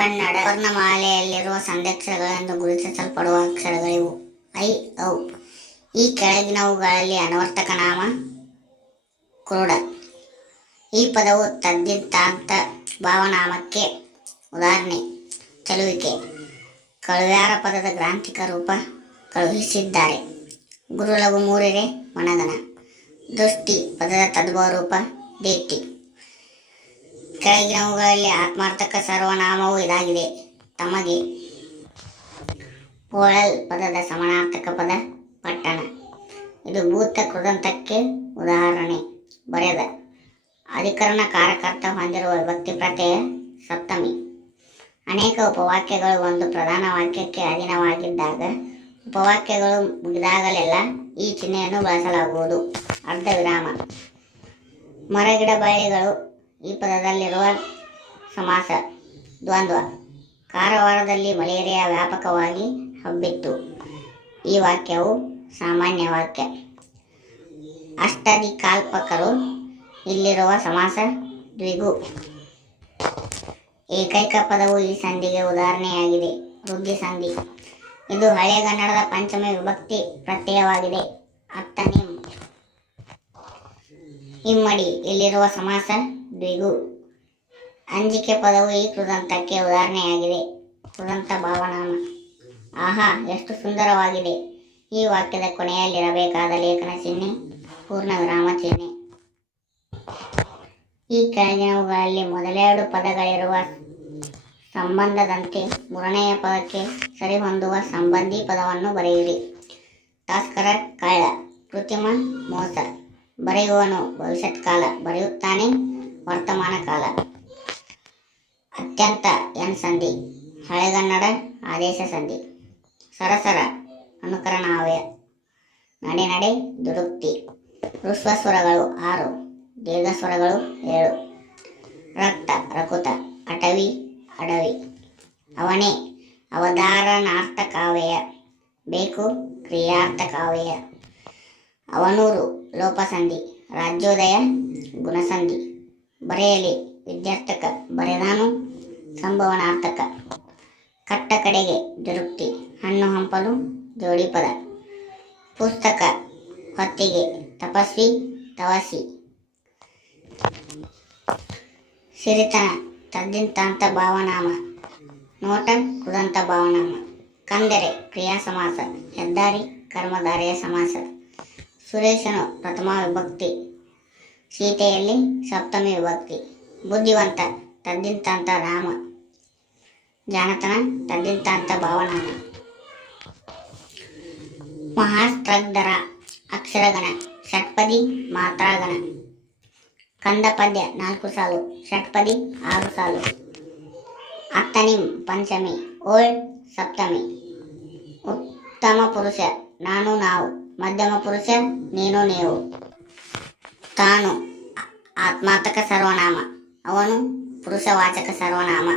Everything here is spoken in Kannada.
ಕನ್ನಡ ವರ್ಣಮಾಲೆಯಲ್ಲಿರುವ ಸಂಧ್ಯಕ್ಷರಗಳೆಂದು ಗುರುತಿಸಲ್ಪಡುವ ಅಕ್ಷರಗಳಿವು. ಐ, ಔ. ಈ ಕೆಳಗಿನವುಗಳಲ್ಲಿ ಅನವರ್ತಕ ನಾಮ ಕುರುಡ. ಈ ಪದವು ತದ್ದಿತಾಂತ ಭಾವನಾಮಕ್ಕೆ ಉದಾಹರಣೆ. ಚಲುವಿಕೆ. ಕಳುವ್ಯಾರ ಪದದ ಗ್ರಾಂಥಿಕ ರೂಪ ಕಳುಹಿಸಿದ್ದಾರೆ. ಗುರುಲಘು ಮೂರಿರೆ ಮನಗನ. ದೃಷ್ಟಿ ಪದದ ತದ್ಭವ ರೂಪ ದೀಪ್ತಿ. ಕೆಳಗಿನವುಗಳಲ್ಲಿ ಆತ್ಮಾರ್ಥಕ ಸರ್ವನಾಮವು ಇದಾಗಿದೆ. ತಮಗೆ. ಪೋಳಲ್ ಪದದ ಸಮಾನಾರ್ಥಕ ಪದ ಪಟ್ಟಣ. ಇದು ಭೂತ ಕೃದಂತಕ್ಕೆ ಉದಾಹರಣೆ. ಬರೆದ. ಅಧಿಕರಣ ಕಾರಕರ್ತ ಹೊಂದಿರುವ ವಿಭಕ್ತಿ ಪ್ರತ್ಯಯ ಸಪ್ತಮಿ. ಅನೇಕ ಉಪವಾಕ್ಯಗಳು ಒಂದು ಪ್ರಧಾನ ವಾಕ್ಯಕ್ಕೆ ಅಧೀನವಾಗಿದ್ದಾಗ ಉಪವಾಕ್ಯಗಳು ಮುಗಿದಾಗಲೆಲ್ಲ ಈ ಚಿಹ್ನೆಯನ್ನು ಬಳಸಲಾಗುವುದು. ಅರ್ಧ ವಿರಾಮ. ಮರಗಿಡ ಬಳ್ಳಿಗಳು ಈ ಪದದಲ್ಲಿರುವ ಸಮಾಸ. ದ್ವಂದ್ವ. ಕಾರವಾರದಲ್ಲಿ ಮಲೇರಿಯಾ ವ್ಯಾಪಕವಾಗಿ ಹಬ್ಬಿತ್ತು. ಈ ವಾಕ್ಯವು ಸಾಮಾನ್ಯ ವಾಕ್ಯ. ಅಷ್ಟದಿಕಾಲ್ಪಕರು ಇಲ್ಲಿರುವ ಸಮಾಸ ದ್ವಿಗು. ಏಕೈಕ ಪದವು ಈ ಸಂಧಿಗೆ ಉದಾಹರಣೆಯಾಗಿದೆ. ವೃದ್ಧಿ ಸಂಧಿ. ಇದು ಹಳೆಗನ್ನಡದ ಪಂಚಮಿ ವಿಭಕ್ತಿ ಪ್ರತ್ಯಯವಾಗಿದೆ. ಅತ್ತನಿಂ. ಇಮ್ಮಡಿ ಇಲ್ಲಿರುವ ಸಮಾಸ ದ್ವಿಗು. ಅಂಜಿಕೆ ಪದವು ಈ ಕೃದಂತಕ್ಕೆ ಉದಾಹರಣೆಯಾಗಿದೆ. ಕೃದಂತ ಭಾವನಾಮ. ಆಹಾ, ಎಷ್ಟು ಸುಂದರವಾಗಿದೆ. ಈ ವಾಕ್ಯದ ಕೊನೆಯಲ್ಲಿರಬೇಕಾದ ಲೇಖನ ಚಿಹ್ನೆ ಪೂರ್ಣ ವಿರಾಮ ಚಿಹ್ನೆ. ಈ ಕೆಳಗಿನವುಗಳಲ್ಲಿ ಮೊದಲೆರಡು ಪದಗಳಿರುವ ಸಂಬಂಧದಂತೆ ಮೂರನೆಯ ಪದಕ್ಕೆ ಸರಿಹೊಂದುವ ಸಂಬಂಧಿ ಪದವನ್ನು ಬರೆಯಿರಿ. ತಾಸ್ಕರ ಕಳ್ಳ. ಕೃತ್ರಿಮ ಮೋಸ. ಬರೆಯುವನು ಭವಿಷ್ಯತ್ ಕಾಲ. ಬರೆಯುತ್ತಾನೆ ವರ್ತಮಾನ ಕಾಲ. ಅತ್ಯಂತ ಎನ್ ಸಂಧಿ. ಹಳೆಗನ್ನಡ ಆದೇಶ ಸಂಧಿ. ಸರಸರ ಅನುಕರಣಾವ್ಯಯ. ನಡೆ ನಡೆ ದುರುಕ್ತಿ. ಹೃಸ್ವಸ್ವರಗಳು 6, ದೀರ್ಘಸ್ವರಗಳು 7. ರಕ್ತ ರಕುತ. ಅಟವಿ ಅಡವಿ. ಅವನೇ ಅವಧಾರಣಾರ್ಥಕಾವ್ಯಯ. ಬೇಕು ಕ್ರಿಯಾರ್ಥಕಾವ್ಯಯ. ಅವನೂರು ಲೋಪಸಂಧಿ. ರಾಜ್ಯೋದಯ ಗುಣಸಂಧಿ. ಬರೆಯಲಿ ವಿದ್ಯಾರ್ಥಕ. ಬರೆದಾನು ಸಂಭವನಾರ್ಥಕ. ಕಟ್ಟ ಕಡೆಗೆ ದುರುಕ್ತಿ. ಹಣ್ಣು ಹಂಪಲು ಜೋಡಿಪದ. ಪುಸ್ತಕ ಹೊತ್ತಿಗೆ. ತಪಸ್ವಿ ತವಸಿ. ಸಿರಿತನ ತದ್ದಿಂತಾಂತ ಭಾವನಾಮ. ನೋಟ ಕೃದಂತ ಭಾವನಾಮ. ಕಂದೆರೆ ಕ್ರಿಯಾ ಸಮಾಸ. ಹೆದ್ದಾರಿ ಕರ್ಮಧಾರೆಯ ಸಮಾಸ. ಸುರೇಶನು ಪ್ರಥಮ ವಿಭಕ್ತಿ. ಸೀತೆಯಲ್ಲಿ ಸಪ್ತಮಿ ವಿಭಕ್ತಿ. ಬುದ್ಧಿವಂತ ತದ್ದಿಂತಾಂತ ನಾಮ. ಜಾಣತನ ತದ್ದಿಂತಾಂತ ಭಾವನಾಮ. ಮಹಾಸ್ತ್ರಗ್ಧರ ಅಕ್ಷರಗಣ. ಷಟ್ಪದಿ ಮಾತ್ರಾಗಣ. ಕಂದ ಪದ್ಯ 4 ಸಾಲು. ಷಟ್ಪದಿ 6 ಸಾಲು. ಅತ್ತನಿಂ ಪಂಚಮಿ. ಓಳ್ ಸಪ್ತಮಿ. ಉತ್ತಮ ಪುರುಷ ನಾನು ನಾವು. ಮಧ್ಯಮ ಪುರುಷ ನೀನು ನೀವು. ತಾನು ಆತ್ಮಾರ್ಥಕ ಸರ್ವನಾಮ. ಅವನು ಪುರುಷವಾಚಕ ಸರ್ವನಾಮ.